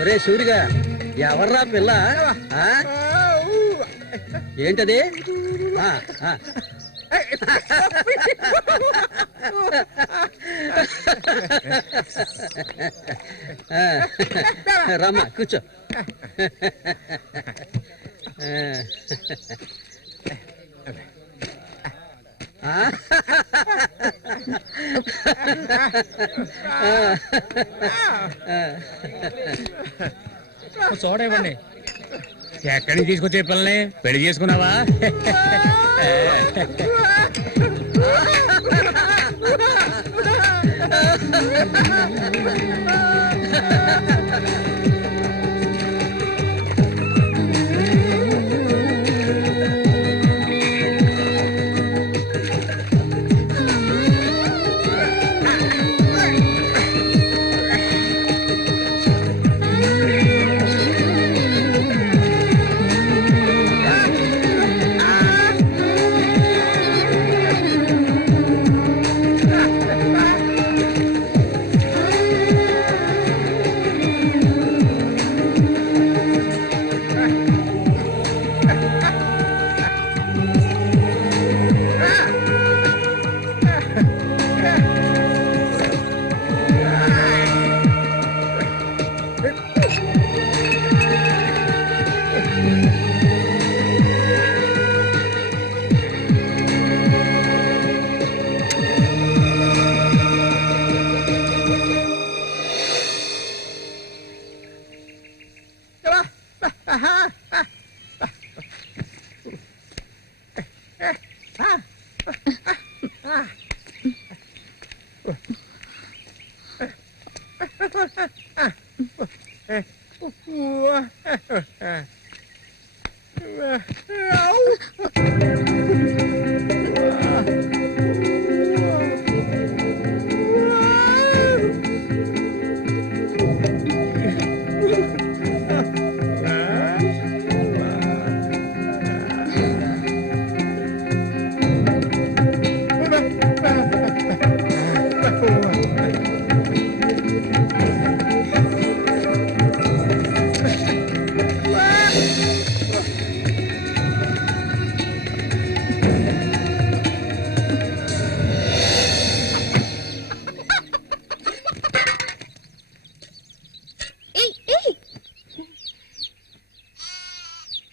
ఒరే సూరిగా, ఎవర్రా పిల్ల? ఏంటది? రమ్మా కూర్చో. చూడండి, ఎక్కడి నుంచి తీసుకొచ్చే పిల్లని పెళ్లి చేసుకున్నావా?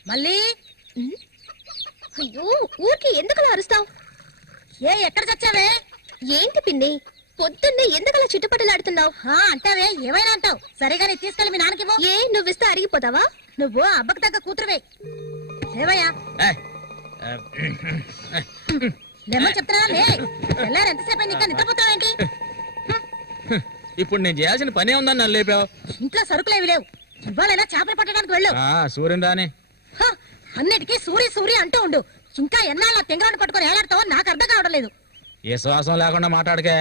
మళ్ళీ అయ్యో, ఊరికి ఎందుకలా అరుస్తావు? ఎక్కడ చచ్చావే? ఏంటి పిన్ని, పొద్దున్నే ఎందుకలా చుట్టుపట్టలాడుతున్నావు? అంటావే, ఏమైనా అంటావు. సరిగానే తీసుకెళ్ళి మీ నాన్నకి నువ్వు ఇస్తే అరిగిపోతావా? నువ్వు అబ్బకు తగ్గ కూతురువే. ఏవయ్యా లేమని చెప్తున్నా. ఎల్లారు ఎంతసేపు ఇంకా నిద్రపోతావేంటి? ఇప్పుడు నేను చేయాల్సిన పనే ఉందని నన్ను లేపావు. ఇంట్లో సరుకులేవి లేవు. ఇవ్వాలైనా చేపలు పట్టడానికి వెళ్ళు. సూర్యుని రాని అన్నిటికీ సూరి సూరి అంటూ ఉండు. ఇంకా ఎన్నాళ్ళ తెంగరాన్ని పట్టుకొని ఏలాడతావో నాకు అర్థం కావడం లేదు. ఏ శ్వాసం లేకుండా మాట్లాడకే.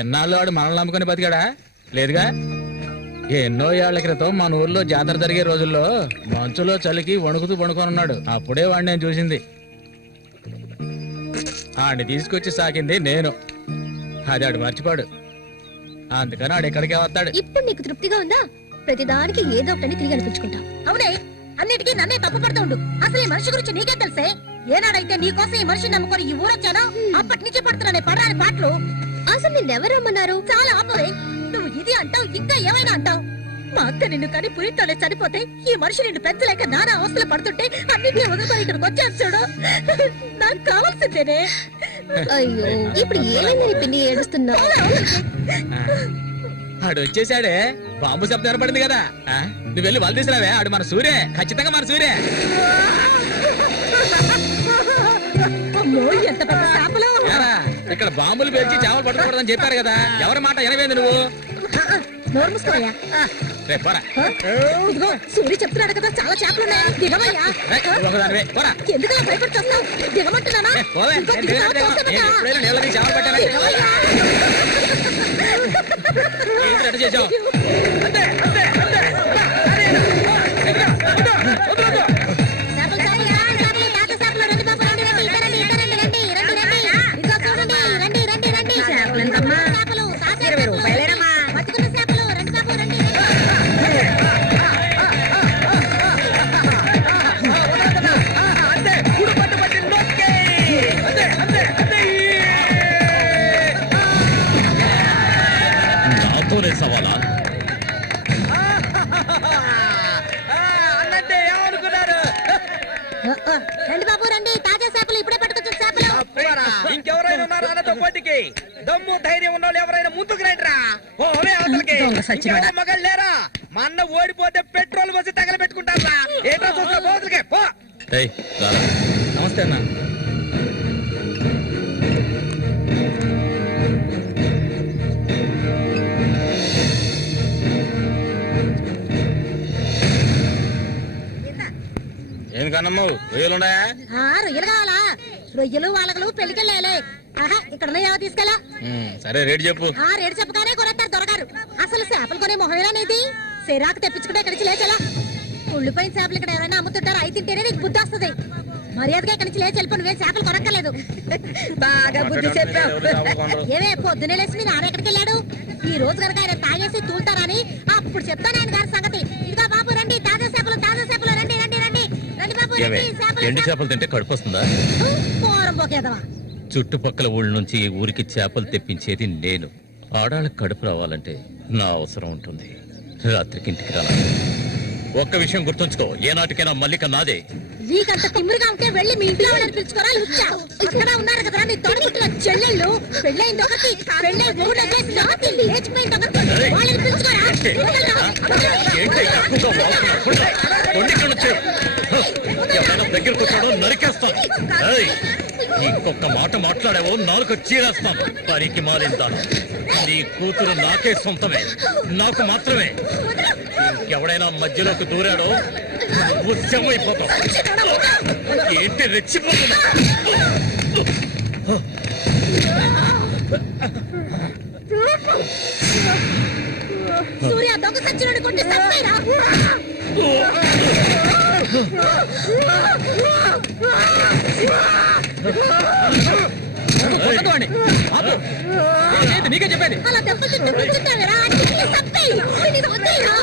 ఎన్నాళ్ళు వాడు మనల్ని నమ్ముకుని బతికాడా? లేదుగా. ఎన్నో ఏళ్ల క్రితం మన ఊర్లో జాతర జరిగే రోజుల్లో మంచులో చలికి వణుకుతూ పడుకొని ఉన్నాడు. అప్పుడే వాడిని నేను చూసింది. ఆడిని తీసుకొచ్చి సాకింది నేను. అది ఆడు మర్చిపోడు. అందుకని ఆడు ఎక్కడికే వస్తాడు. ఇప్పుడు నీకు తృప్తిగా ఉందా? ప్రతిదానికి ఏదో ఒకటి తిరిగి అనిపించుకుంటావు. అవునే, అన్నిటికీ నన్నే తప్పు పడుతూ ఉండు. అసలు ఈ మనిషి గురించి నీకే తెలిసే. ఏనాడైతే నీకోసం ఈ మనిషిని నమ్ముకొని ఈ ఊరొచ్చానో అప్పటి నుంచి పడుతున్నానే పడాని పాటలు. అసలు నిన్నెవరు రమ్మన్నారు? చాలా ఆపవే. నువ్వు ఇది అంటావు, ఇంకా ఏమైనా అంటావు. మా అక్క నిన్ను కానీ పురిట్లోనే చనిపోతే ఈ మనిషి నిన్ను పెంచలేక నానా అవస్థలు పడుతుంటే అన్నింటినీ వదులుకొని ఇక్కడికి వచ్చాను చూడు. నాకు కావాల్సిందేనే. అయ్యో, ఇప్పుడు ఏమైందని పిన్ని ఏడుస్తున్నావు? ఆడు వచ్చేసాడే. బాంబు శబ్దం ఏర్పడింది కదా. నువ్వు వెళ్ళి వాళ్ళు తీసుకురావే. ఆడు మన సూర్య, ఖచ్చితంగా మన సూర్య. అమ్మో, ఎంత పెద్ద చేపలు. ఇక్కడ బాంబులు పేర్చి చేపలు పట్టకూడదని చెప్పారు కదా, ఎవరి మాట వినవేంది నువ్వు? నోరు మూసుకోవయ్యా. రేపు పోరా. ఇదిగో సూర్య చెప్తున్నాడు కదా, చాలా చేపలు ఉన్నాయి, దిగవయ్యా. ఒకదానివే పోరా. ఎందుకు భయపడుతున్నావు? దిగమంటున్నానా? పోవే. ఇంకో నేను దిగుతావా? దిగను. చూస్తాను నేను కదా. ఎప్పుడైనా నీళ్ళకి చేపలు పట్టానా? దిగవయ్యా. ఏంటి రెడీ చేసావు? చేపలు కావాలా? చేపలు, తాత చేపలు, రండి బాబు, రండి, రండి, ఇక రండి, ఇక రండి, రండి, రండి, రండి. ఇదిగో చూడండి, రండి, రండి, రండి. చేపలు ఎంతమ్మా? చేపలు, తాత చేపలు. బతుకున్న చేపలు, రండి బాబు, రండి, రండి. నాతోనే సవాలా? రండి బాబు, రండి, తాజా చేపలు, ఇప్పుడే పట్టుకొచ్చిన చేపలు. ఇంకెవరైనా ఉన్నారా అన్నతో పోటీకి? దమ్ము ధైర్యం ఉన్న వాళ్ళు ఎవరైనా ముందుకు రండిరా. ఓలే అవతలకి. ఇంకెవరు మగాళ్ళు లేరా? మా అన్న ఓడిపోతే పెట్రోల్ పోసి తగలబెట్టుకుంటారా? ఏంటో చూస్తా పోతులకే పో. నమస్తే అన్న. ఏం కన్నమ్మావు, రొయ్యలున్నాయా? రొయ్యలు కావాలా? రొయ్యలు వాళ్ళగలు పెళ్లికెళ్ళాలి. ఆహా, ఇక్కడ తీసుకెళ్ళా. సరే రేటు చెప్పు. రేటు చెప్పగానే కొనేస్తారు దొరగారు. అసలు చేపలు కొనే మొహమేనా నీది? సిరాకు తెప్పించుకుంటే ఇక్కడి నుంచి లేచెలా. ఉళ్ళిపోయిన చేపలు ఇక్కడ ఎవరైనా అమ్ముతుంటారు, అయి తింటేనే నీకు బుద్ధి వస్తుంది. మర్యాదగా ఇక్కడి నుంచి లేచి వెళ్ళిపోయి నువ్వే చేపలు కొనక్కర్లేదు. బాగా బుద్ధి చెప్పావు. ఏమే పొద్దునే లేచి మీ నాన్న ఎక్కడికి వెళ్ళాడు? ఈ రోజు కనుక ఆయన తాగేసి తూలుతారని అప్పుడు చెప్తాను ఆయన గారి సంగతి. ఇదిగా బాబు రండి, తాజా చేపలు, తాజా చేపలు, రండి, రండి, రండి, రండి బాబు, రండి. ఎండు చేపలు తింటే కడుపు వస్తుందా? పోరం పోకేదవా. చుట్టుపక్కల ఊళ్ళ నుంచి ఈ ఊరికి చేపలు తెప్పించేది నేను. ఆడాళ్ళకి కడుపు రావాలంటే నా అవసరం ఉంటుంది. రాత్రికి ఇంటికి రాను. ఒక్క విషయం గుర్తుంచుకో, ఏనాటికైనా మల్లిక నాదే. నీకంత తిమ్మురుగా ఉంటే వెళ్ళి మీ ఇంట్లో వాళ్ళని పిలుచుకోరా. లుచ్చా ఇక్కడ ఉన్నారు కదా నీ తోడుగుట్టిన చెల్లెళ్ళు. పెళ్ళైంది ఒకటి, పెళ్ళై మూడు వదిలేసి రాత్రి లేచిపోయింది ఒకటి. వాళ్ళని పిలుచుకోరా. ఎవరైనా దగ్గరకు వచ్చాడో నరికేస్తాను. ఇంకొక మాట మాట్లాడావో నాలుగు చీరేస్తాను. పనికి మారింతాను. నీ కూతురు నాకే సొంతమే, నాకు మాత్రమే. ఎవడైనా మధ్యలోకి దూరాడో ఉత్సమైపోతాం. ఏంటి రెచ్చిపోతున్నా? సూర్య దొంగ సచ్చినోడి కొట్టి సత్తాయిరా. నీకే చెప్పేది. అలా దెబ్బలు తింటూ కూర్చుంటావేరా? సత్తాయి వద్దాయిరా.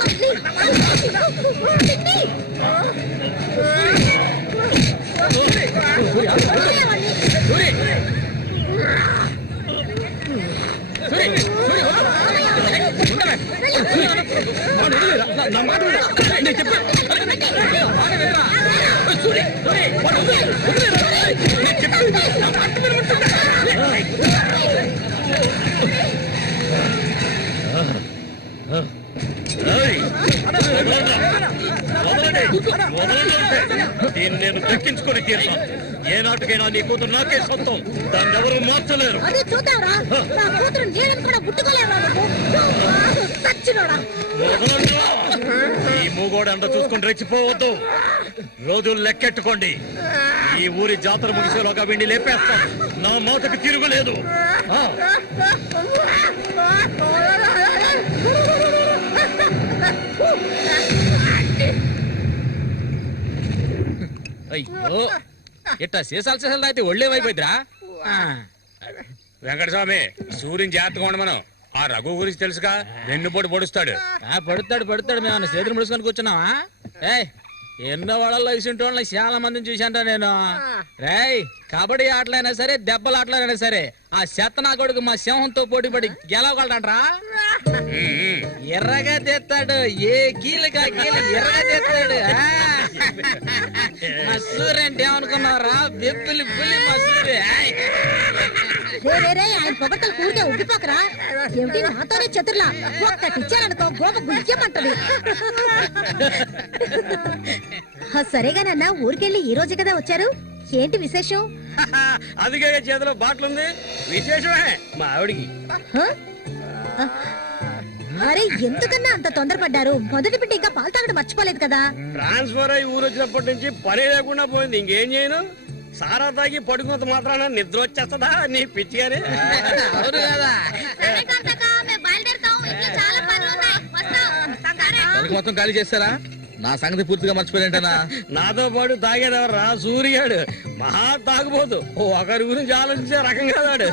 దీన్ని నేను దక్కించుకొని తీరుతాను. ఏ నాటికైనా నీ కూతురు నాకే సొంతం. దాన్ని ఎవరు మార్చలేరు. అదే చూద్దాంరా. నా కూతురు నీళ్ళని కూడా ముట్టుకోలేవా నువ్వు? సచ్చినోడా. ఈ మూగోడు అంట చూసుకుని రెచ్చిపోవద్దు. రోజులు లెక్కెట్టుకోండి. ఈ ఊరి జాతర ముగిసేలోగా వీడిని లేపేస్తాను. నా మాటకు తిరుగులేదు. అయ్యో, ఇట్టా సీసాలు సీసాలు అయితే ఒళ్ళేమైపోయిద్దిరా. వెంకటస్వామి, సూర్యుని జాగ్రత్తగా ఉండ. మనం ఆ రఘు గురించి తెలుసుగా, వెన్నుపోటు పొడుస్తాడు. పడుతాడు. మేము చేతులు ముడుచుకొని కూర్చున్నావా? ఎన్నో వాళ్ళలో ఇసుంటోళ్ళ చాలా మందిని చూశాంట నేను. రేయ్, కబడ్డీ ఆటలైనా సరే, దెబ్బల ఆటలైనా సరే, ఆ చెత్తనా కొడుకు మా సింహంతో పోటీ పడి గెలవగలడంట్రా. ఎర్రగా తెస్తాడు, ఏ కీలుగా కీలు ఎర్రగా తెస్తాడు. మా సూర్య అంటే ఏమనుకున్నారా? బెబ్బిలి పులి మా సూర్య. ఆయన పొగట్టలు కూడితే ఉబ్బిపోకరా. ఏమిటి నాతోనే చతుర్లా? ఒక్కటిచ్చారనుకో గోప గుయ్యమంటది. సరేగానన్నా, ఊరికెళ్ళి ఈ రోజు కదా వచ్చారు. ఏంటి విశేషం? అదిగే చేతిలో బాటిల్ ఉంది, విశేషమే మా ఆవిడికి. హ? అరే ఎందుకన్నా అంత తొందరపడ్డారు? మొదటి బిడ్డ ఇంకా పాలు తాగడం మర్చిపోలేదు కదా. ట్రాన్స్ఫర్ అయ్యి ఊరు వచ్చినప్పటి నుంచి పని లేకుండా పోయింది. ఇంకేం చేయను, సారా తాగి పడుకున్నంత మాత్రాన నిద్ర వచ్చేస్తుందా నీ పిచ్చిగానే? అవును కదా. మొత్తం ఖాళీ చేస్తారా? నా సంగతి పూర్తిగా మర్చిపోయింటనా? నాతో పాటు తాగేదెవర్రా? సూర్యాడు మహా తాగుపోతు, ఒకరి గురించి ఆలోచించే రకం కాదాడు.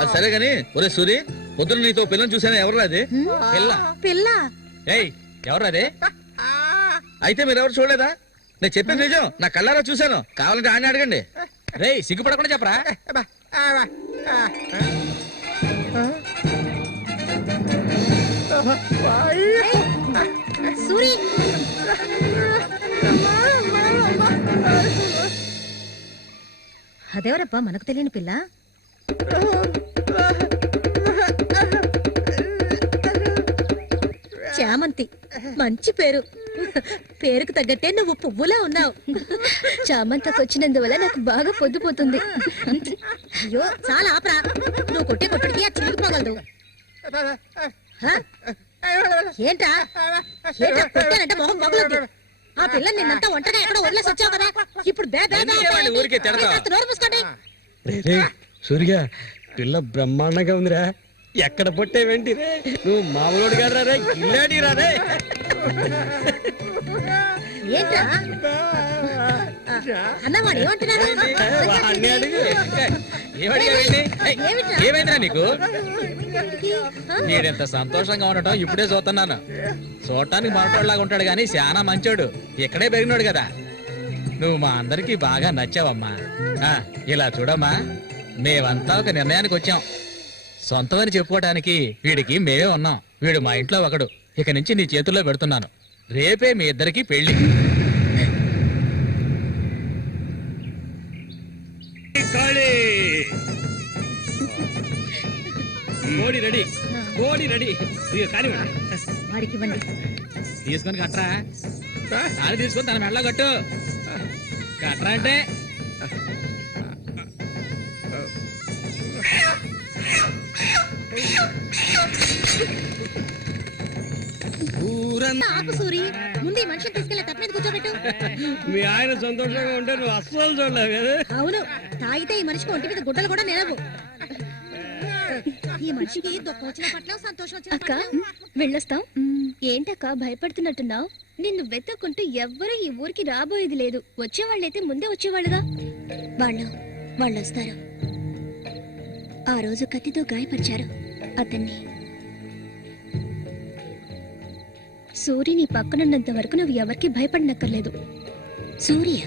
అది సరే గాని, ఒరే సూరి, పొద్దున్న నీతో పిల్లని చూసాను, ఎవరు అది? పిల్ల పిల్ల? ఏయ్, ఎవరు అది? అయితే మీరు ఎవరు చూడలేదా? నేను చెప్పేది నిజం, నా కళ్ళారా చూశాను. కావాలంటే ఆయన అడగండి. రేయ్, సిగ్గుపడకుండా చెప్పరా? సూరి, అదెవరబ్బా మనకు తెలియని పిల్ల? చామంతి, మంచి పేరు. పేరుకు తగ్గట్టే నువ్వు పువ్వులా ఉన్నావు. చామంతకు వచ్చినందువల్ల నాకు బాగా పొద్దుపోతుంది. అయ్యో చాలా ఆపరా, నువ్వు కొట్టే కొట్టుడికి ఆ చిరిగిపోగలదు. ఏంటా ఏంటా కొట్టానంటే మొహం పగులుద్ది. ఆ పిల్లని నిన్నంతా ఒంటరిగా ఎక్కడో వదిలేసి వచ్చావు కదా, ఇప్పుడు నోరు మూసుకోండి. సూర్య, పిల్ల బ్రహ్మాండంగా ఉందిరా. ఎక్కడ పొట్టే వెంటి రే, నువ్వు మామూలుడు గారు రే, గిల్లాడి రే. ఏంట్రా అన్నవాడు ఏమంటున్నాడు? ఏమైందిరా నీకు? వీడెంత సంతోషంగా ఉండటం ఇప్పుడే చూస్తున్నాను. చూడటానికి మనటోళ్ళలాగా ఉంటాడు గాని చాలా మంచోడు. ఇక్కడే పెరిగినాడు కదా. నువ్వు మా అందరికి బాగా నచ్చావమ్మా. ఇలా చూడమ్మా, మేమంతా ఒక నిర్ణయానికి వచ్చాం. సొంతమని చెప్పుకోవటానికి వీడికి మేమే ఉన్నాం. వీడు మా ఇంట్లో ఒకడు. ఇక నుంచి నీ చేతుల్లో పెడుతున్నాను. రేపే మీ ఇద్దరికి పెళ్లి. కోడి రెడీ, కోడి రెడీ. వాడికి ఇవ్వండి. తీసుకొని కట్టరా, తాళి తీసుకొని తన మెడలో కట్టు. కట్టరా అంటే ఆపు సూరి, ముందు ఈ మనిషిని తీసుకెళ్ళి తప్ప మీద కూర్చోబెట్టు. మీ ఆయన సంతోషంగా ఉంటే నువ్వు అస్సలు చూడలేవు కదా. అవును, తాగితే ఈ మనిషికి ఒంటి మీద గుడ్డలు కూడా నిలవు. ఈ మనిషికి దుఃఖం వచ్చిన పట్ల సంతోషం వచ్చిన అక్క వెళ్ళొస్తాం. ఏంటక్క భయపడుతున్నట్టున్నావు? నిన్ను వెతుక్కుంటూ ఎవ్వరూ ఈ ఊరికి రాబోయేది లేదు. వచ్చేవాళ్ళైతే ముందే వచ్చేవాళ్ళుగా. వాళ్ళు వస్తారు. ఆ రోజు కత్తితో గాయపరిచారు అతన్ని. సూర్య నీ పక్కనున్నంత వరకు నువ్వు ఎవరికి భయపడనక్కర్లేదు. సూర్య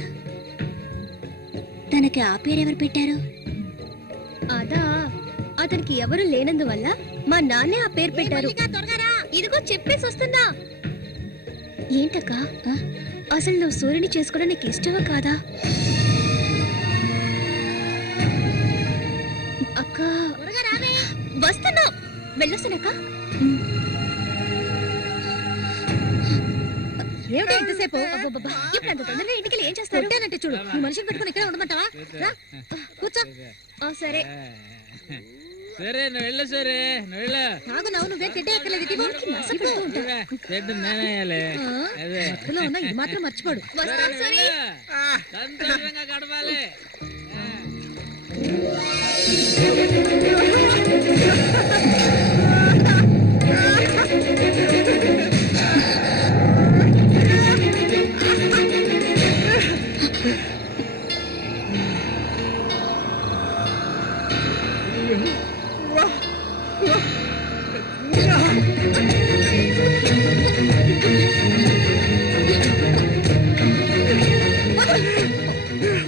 తనకి ఆ పేరెవరు పెట్టారు? అదా, అతనికి ఎవరు లేనందువల్ల మా నాన్నే ఆ పేరు పెట్టారు. ఇదిగో చెప్పేసి వస్తున్నా. ఏంటక్క, అసలు నువ్వు సూర్యుని చేసుకోవడం నీకు ఇష్టమా కాదా? అక్క వస్తున్నా, వెళ్ళొస్తానక్క. ఏమిటో ఇంతసేపు? ఇప్పుడు అంత తొందరగా ఇంటికి ఏం చేస్తారు? అంటే చూడు, ఈ మనిషిని పెట్టుకుని ఇక్కడే ఉండమంటావా? కూర్చో. సరే సరే, నువ్వు వెళ్ళు. సరే, నువ్వు వెళ్ళు. నువ్వే తిట్టే ఎక్కలేదు. ఇది మాత్రం మర్చిపోడు. సంతోషంగా గడపాలి.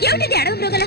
ఏమిటి అడవి మృగల?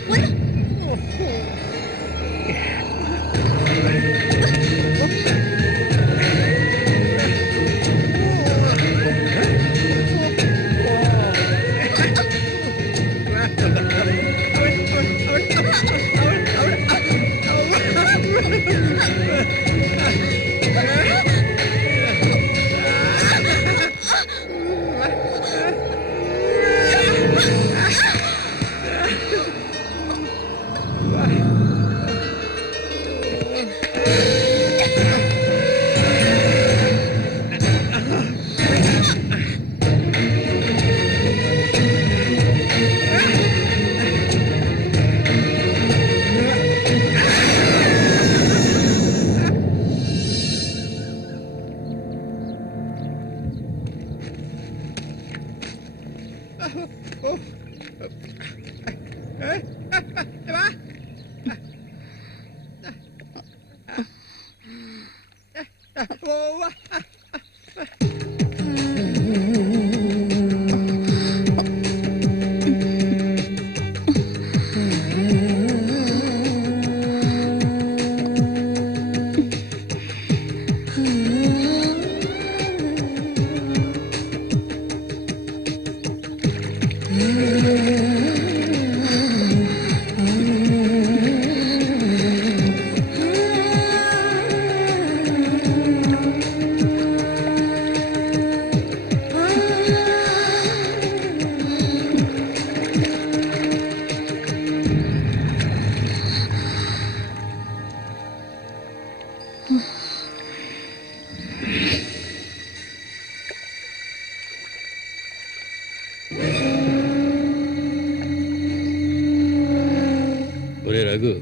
ఒరే రఘు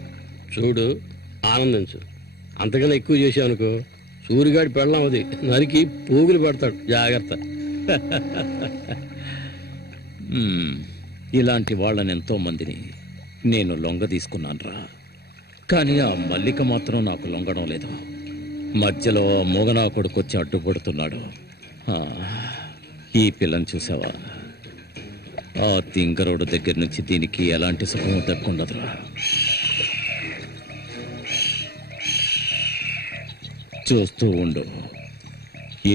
చూడు, ఆనందించు. అంతకన్నా ఎక్కువ చేసావు అనుకో సూరిగాడి పెళ్ళం అది నరికి పోగులు పెడతాడు. జాగ్రత్త. ఇలాంటి వాళ్ళని ఎంతో మందిని నేను లొంగ తీసుకున్నానురా. కానీ ఆ మల్లిక మాత్రం నాకు లొంగడం లేదు. మధ్యలో మూగనా కొడుకొచ్చి అడ్డుపడుతున్నాడు. ఈ పిల్లని చూసావా? ఆ తింగరోడు దగ్గర నుంచి దీనికి ఎలాంటి సుఖం దక్కుండదురా. చూస్తూ ఉండు,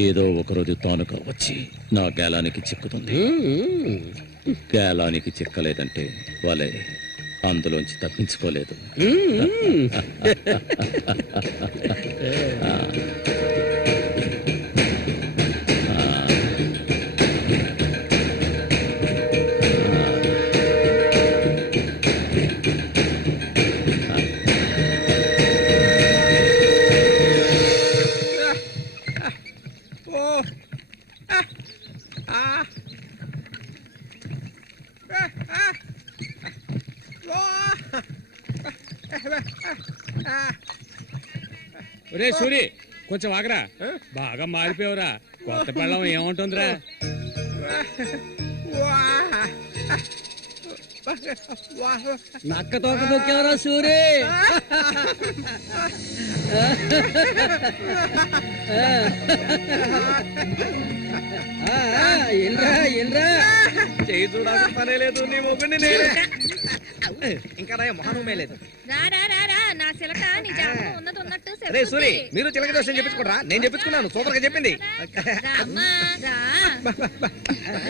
ఏదో ఒకరోజు తానుగా వచ్చి నా గేలానికి చిక్కుతుంది. గేలానికి చిక్కలేదంటే వాళ్ళే అందులోంచి తప్పించుకోలేదు. ఒరే సూరి, కొంచెం ఆగరా. బాగా మారిపోయావురా. కొత్త పెళ్ళం ఏముంటుందిరా? నక్క తోక తొక్కేవరా సూరి. చేయి చూడాల్సిన పనే లేదు, నీ మొగుడిని నేనే. ఇంకా మొహనమే లేదు. రే సూరి, మీరు చిలక దోషం చెప్పించుకోరా? నేను చెప్పించుకున్నాను, సూపర్ గా చెప్పింది.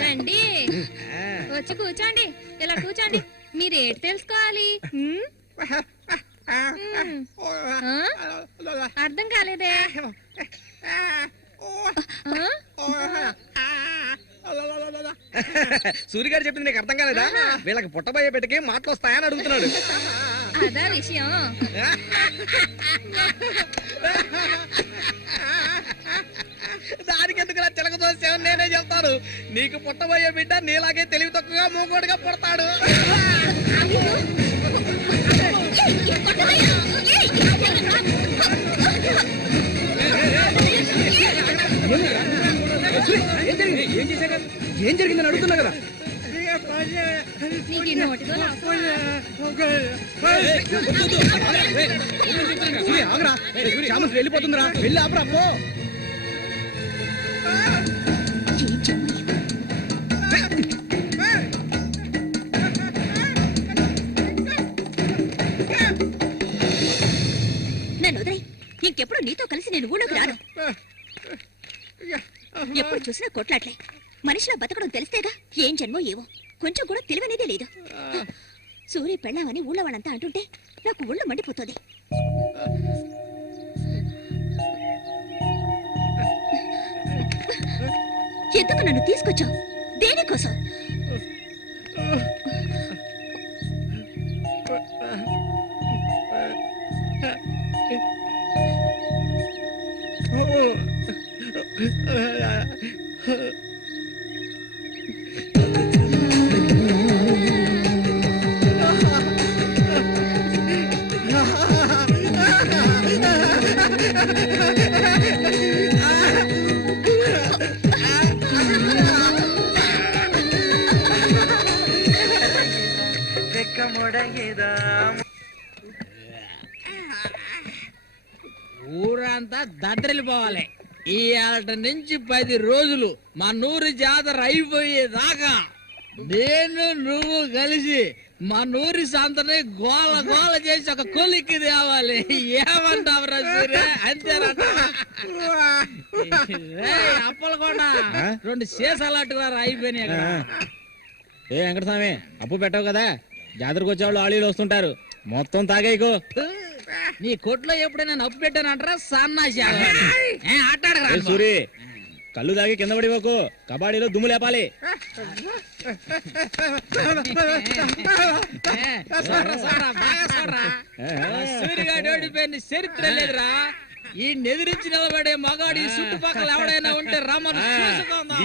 రండి, వచ్చి కూర్చోండి. ఇలా కూర్చోండి. మీరు ఏంటి తెలుసుకోవాలి? అర్థం కాలేదే? సూరి గారు చెప్పింది నీకు అర్థం కాలేదా? వీళ్ళకి పుట్టబోయే బిడ్డకి మాటలు వస్తాయని అడుగుతున్నాడు. అదా విషయం. దానికి ఎందుకు చిలక దోషం నేనే చెప్తాను. నీకు పుట్టబోయే బిడ్డ నీలాగే తెలివి తక్కువగా మూగోడుగా పుడతాడు. ఏం జరిగిందని అడుగుతున్నా కదా. నీకు ఈ నోటితో వెళ్ళిపోతుందిరా, వెళ్ళి ఆపరా పో. నన్ను వదిలేయ్. ఇంకెప్పుడు నీతో కలిసి నేను ఊళ్ళోకి రాను. ఎప్పుడు చూసినా కొట్లాట్లే. మనిషిలా బతకడం తెలిస్తేగా. ఏం జన్మో ఏవో, కొంచెం కూడా తెలివనేదే లేదు. సూర్య పెళ్ళామని ఊళ్ళో వాళ్ళంతా అంటుంటే నాకు ఒళ్ళు మండిపోతుంది. ఎందుకు నన్ను తీసుకొచ్చావు? దేనికోసం? ఊరా అంతా దద్దరిల్లిపోవాలి. ఈ ఆట నుంచి 10 రోజులు మా నూరు జాతర అయిపోయేదాకా నేను నువ్వు కలిసి మా నూరి సంతని గోల గోల చేసి ఒక కొలిక్కి తేవాలి. ఏమంటావురా సూర్య? అంతేనంట. అప్పలకొండ 2 సీసాలు అట్టుకున్నారు అయిపోయినాయి. ఏ వెంకటస్వామి అప్పు పెట్టవు కదా, జాతరకు వచ్చేవాళ్ళు ఆళీలు వస్తుంటారు, మొత్తం తాగేకు. నీ కొట్లో ఎప్పుడైనా నప్పు పెట్టానంటారా సన్నాసి? సూరి కళ్ళు తాగి కింద పడిపోకు, కబాడీలో దుమ్ము లేపాలి. సూర్యగాడు ఓడిపోయిన చరిత్ర లేదురా. ఈ నెదిరించి నిలబడే మగాడు ఈ చుట్టుపక్కల ఎవడైనా ఉంటే రమ్మను.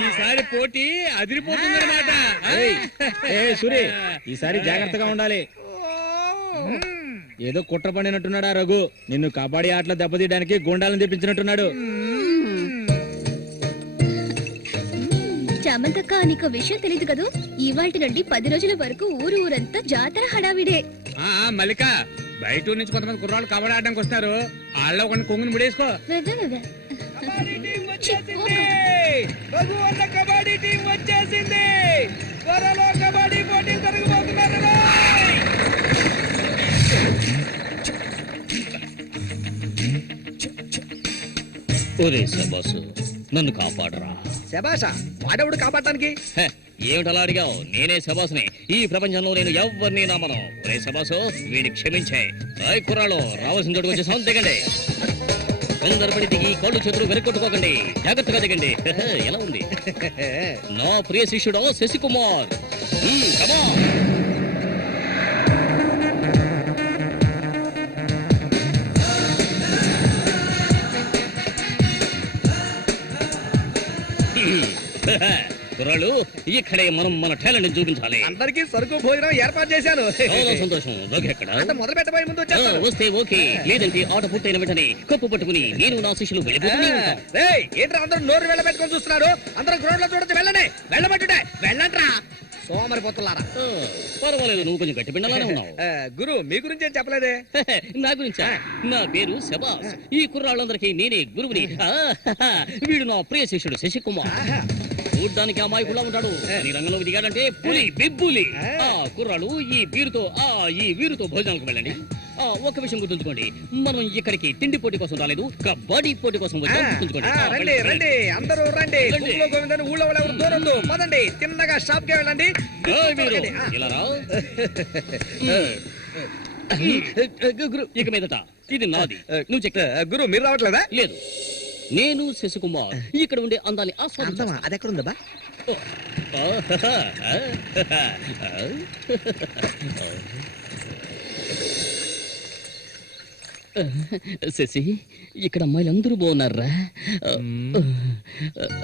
ఈసారి పోటీ అదిరిపోతుందన్నమాట. సూరి ఈసారి జాగ్రత్తగా ఉండాలి. ఏదో కుట్ర పండినట్టున్నాడా రఘు, నిన్ను కబడ్డీ ఆటలో దెబ్బతీయడానికి గుండాలను తెప్పించినట్టున్నాడు. చామంతక్క, నీకు విషయం తెలీదు కదూ, ఇవాళ నుండి 10 రోజుల వరకు ఊరంతా జాతర హడావిడే. మల్లిక, బయట ఊరు నుంచి కొంతమంది కుర్రాళ్ళు కబడ్డీ ఆడడానికి వస్తారు, వాళ్ళ కొన్ని కొంగుని ముడేసుకో. కబడ్డీ టీం వచ్చేసింది. త్వరలో కబడ్డీ పోటీలు జరగబోతున్నారు. ఒరే శబాసు, నన్ను కాపాడరా. శబాషా, వాడెవడు కాపాడటానికి? ఏమిటలా అడిగావు? నేనే శబాసుని. ఈ ప్రపంచంలో నేను ఎవరిని నమ్మను. ఒరే శబాసు, వీడిని క్షమించే. కుర్రాళ్ళు రావాల్సిన చోటుకు వచ్చి సౌండ్ దిగండి. తొందరపడి దిగి కాళ్ళు చేతులు వెనక్కొట్టుకోకండి, జాగ్రత్తగా దిగండి. ఎలా ఉంది? నా ప్రియ శిష్యుడు శశికుమార్. కుర్రాళ్ళు, ఇక్కడే మనం మన టాలెంట్ చూపించాలి. అందరికీ సరుకు భోజనం ఏర్పాటు చేశాను. చాలా సంతోషం. ఎక్కడ మొదలు పెట్టబోయే ముందు వస్తే ఓకే, లేదంటే ఆట పూర్తయిన వెంటనే కప్పు పట్టుకుని నేను నా శిష్యులు వెళ్ళిపోతూనే ఉంటాం. ఏంట్రా అందరూ నోరు వెళ్ళబెట్టుకొని చూస్తున్నారు? అందరూ గ్రౌండ్ లో చూడొచ్చు, వెళ్ళండి. వెళ్ళబెట్టుడే, వెళ్ళంట్రా సోమరిపోతున్నారా. పర్వాలేదు, నువ్వు కొంచెం గట్టి పిండాలనే ఉన్నావు. గురు, మీ గురించి ఏం చెప్పలేదే? నా గురించా? నా పేరు శబాస్. ఈ కుర్రాళ్ళందరికీ నేనే గురువుని. వీడు నా ప్రియ శిష్యుడు శశికుమార్. చూడ్డానికి అమాయకులా ఉంటాడు, నీ రంగంలోకి దిగాడంటే పులి బిబ్బులి. కుర్రాళ్ళు, ఈ వీరుతో భోజనాలకు వెళ్ళండి. ఒక విషయం గుర్తుంచుకోండి, మనం ఇక్కడికి తిండి పోటీ కోసం రాలేదు, కబడ్డీ పోటీ కోసం వచ్చాం. రండి రండి, అందరూ రండి. గోవిందని ఊళ్ళో వాళ్ళు ఎవరు దూరొద్దు. పదండి, తిన్నగా షాప్ కి వెళ్ళండి. ఇలా రా. ఇక మీదట ఇది నాది. నువ్వు చెక్. గురు, మీరు రావట్లేదా? లేదు, నేను శశికుమార్ ఇక్కడ ఉండే అందాన్ని ఆస్వాదించాను. అది ఎక్కడ ఉందా? శశి, ఇక్కడ అమ్మాయిలు అందరూ బాగున్నారా?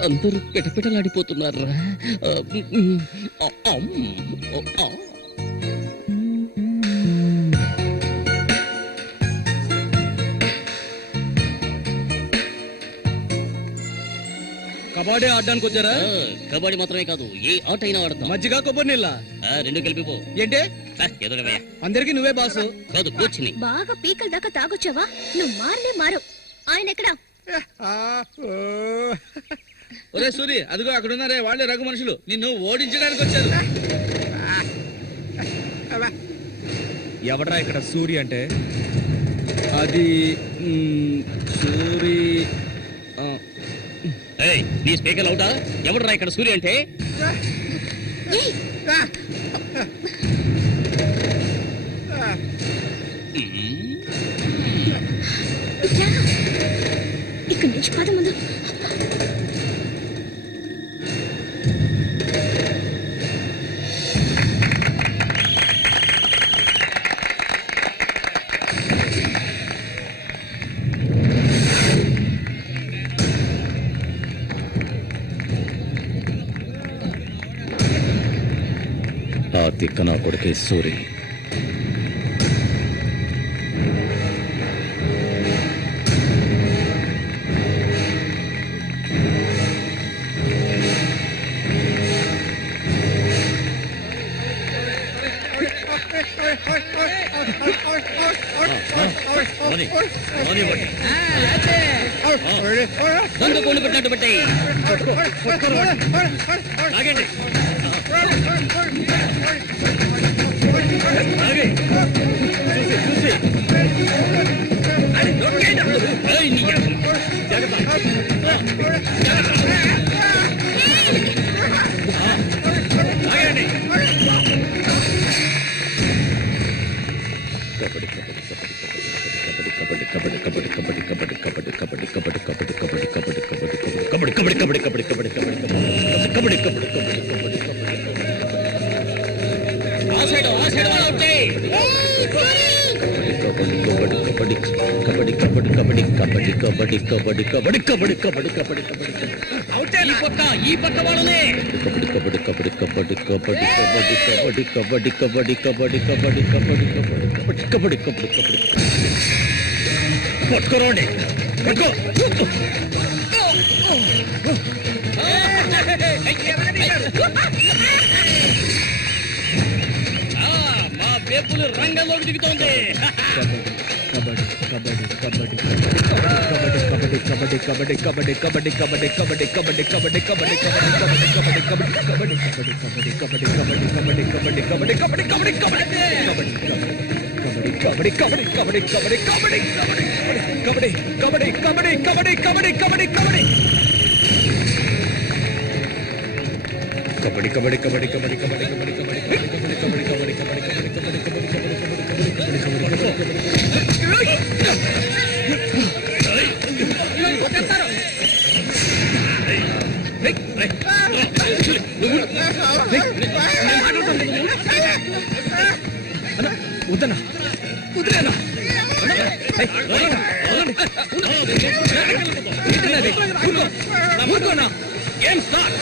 అందరూ పిటపిటలాడిపోతున్నారా? కబడ్డీ ఆడడానికి వచ్చారా? కబడ్డీ మాత్రమే కాదు, ఏ ఆట అయినా ఆడతాం. మజ్జిగ కొబ్బరి నీళ్ళ రెండు కలిపిపో. ఏంటే ఎదురవయ్యా, అందరికి నువ్వే బాసు కాదు కూర్చుని. బాగా పీకల దాకా తాగొచ్చావా? నువ్వు మారలే మారు. ఆయన ఎక్కడా? ఒరే సూరి, అదిగో అక్కడ ఉన్నారే, వాళ్ళే రఘు మనుషులు, నిన్ను ఓడించడానికి వచ్చారు. ఎవడరా ఇక్కడ సూరి అంటే? అది సూరి. నీ స్పీకర్ అవుతా? ఎవడరా ఇక్కడ సూర్య అంటే? ఇక్కడి నుంచి పద ముందు. ఆ తిక్క నా కొడుకే సూరి. దొంగ కోడి పెట్టినట్టు పెట్టాయి. ఆగండి. ఈ పక్క వాళ్ళనే పట్టుకోరండి. మా వేపులు రంగంలోకి దిగుతోంది. వద్దనా వదిలేనా ఏం సార్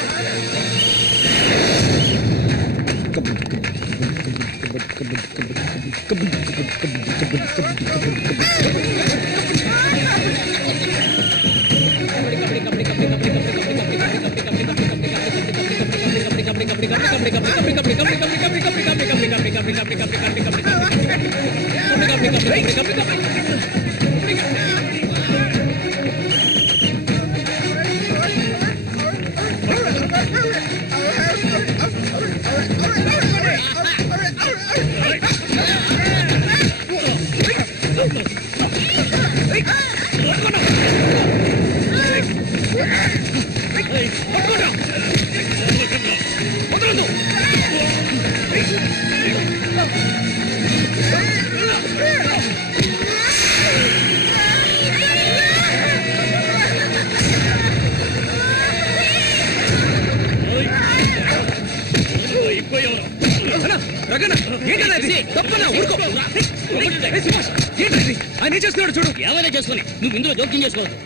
ఆయన చేస్తున్నాడు చూడు. ఏమైనా చేసుకుని నువ్వు ఇందులో జోక్యం చేసుకోవద్దు.